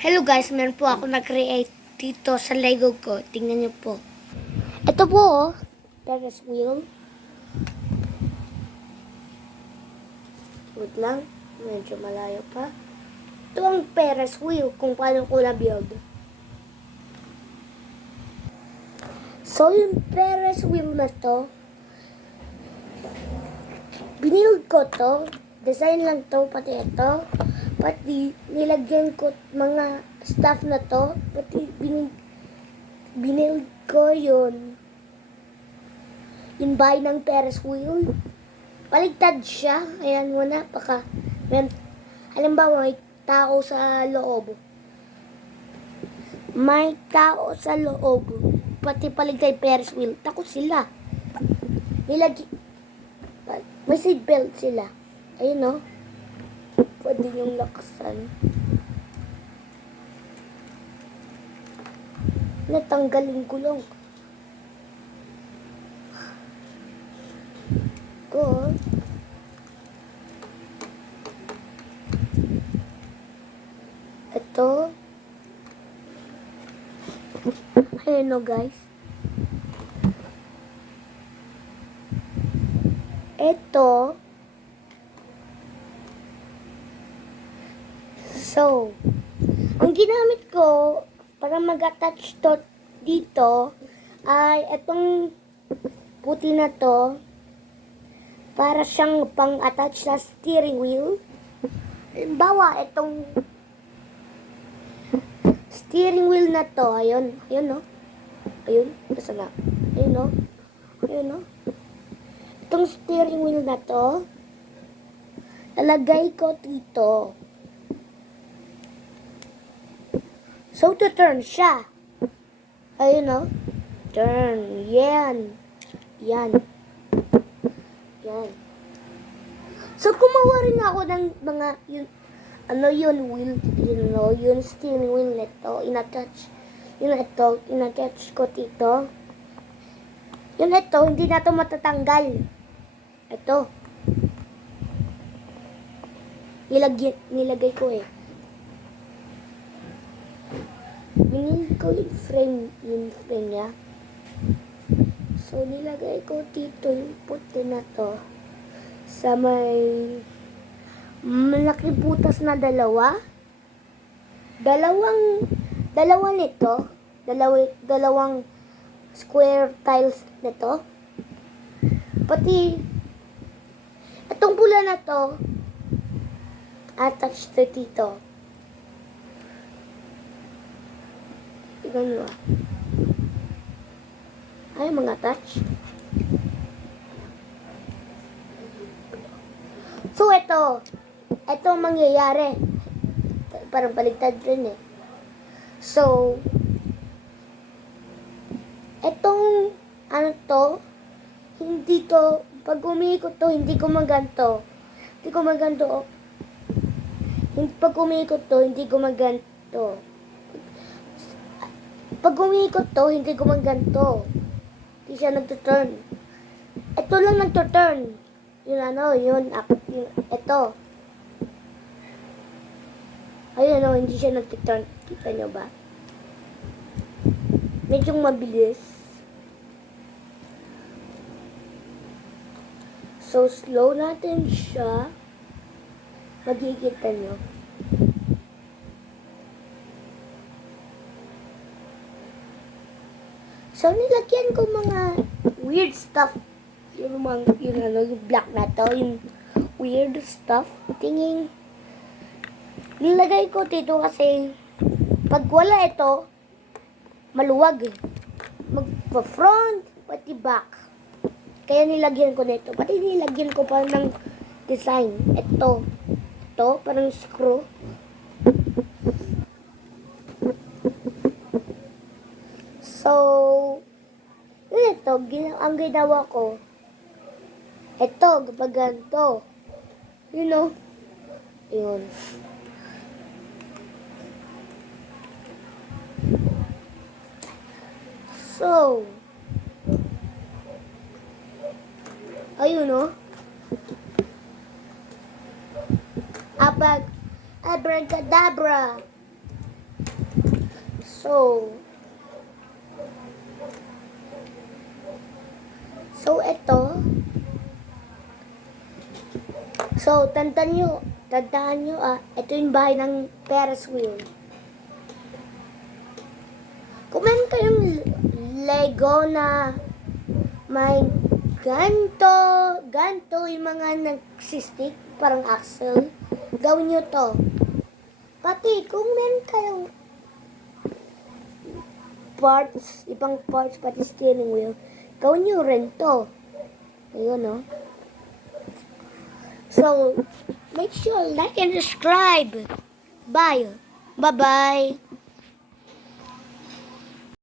Hello guys, meron po ako nag-create dito sa Lego ko. Tingnan niyo po. Ito po, Ferris wheel. Wait lang, medyo malayo pa. Ito ang Ferris wheel kung paano ko na-build. So, yung Ferris wheel na to, binild ko to. Design lang to, pati ito. Pati nilagyan ko mga stuff na to. Pati binild ko yun. Yung bahay ng Ferris wheel. Paligtad siya. Ayan muna. Halimbawa, may tao sa loob. May tao sa loob. Pati paligtad Ferris wheel. Takot sila. May seatbelt sila. Ayun o. Pwede yung lakasan. Natanggalin gulong. Ko. Ito. Ayun o guys. Ito. So, ang ginamit ko para mag-attach to dito ay itong puti na to para siyang pang-attach sa steering wheel. Halimbawa, itong steering wheel na to, ayun, no? Ayun, nasa na? Ayun, no? Ayun, no? Itong steering wheel na to, lalagay ko dito. So, to turn siya. Ayun, no? Turn. Yan. Yan. Yan. So, gumawa rin ako ng mga, wheel, yung steering wheel nito, in-attach ko dito. Yun ito, hindi na ito matatanggal. Ito. Nilagay ko eh. Binili ko yung frame niya. So, nilagay ko dito yung puti na to sa may malaking butas na dalawa. Dalawa nito. Dalawang square tiles nito. Pati, itong pula na to, attached to dito. Tignan nyo. Ay, mga touch. So, ito ang mangyayari. Parang baligtad rin eh. So, etong, hindi to, pag umiikot to, hindi gumaganto. Pag umiikot to, hindi gumaganto. Pag umiikot to, hindi gumaganto. Hindi siya nagtuturn. Ito lang nagtuturn. Ito. Ayun hindi siya nagtuturn. Kita nyo ba? Medyo mabilis. So, slow natin siya. Magkikita nyo. So, nilagyan ko mga weird stuff. Yung black na to, yung weird stuff. Nilagay ko dito kasi pag wala ito, maluwag eh. Magpa-front, pati back. Kaya nilagyan ko nito. Pati nilagyan ko pa ng design. Ito, parang screw. So, ito, ang ginawa ko, ito, kapag ganito, yun. So, ayun. Abracadabra. Ito. Tandaan nyo, ito yung bahay ng Ferris wheel. Kung meron kayong Lego na may ganto yung mga nagsistick, parang axle, gawin nyo to. Pati, kung meron kayong ibang parts, pati steering wheel, gawin nyo rin to. Ayun, no? So, make sure like and subscribe. Bye. Bye-bye.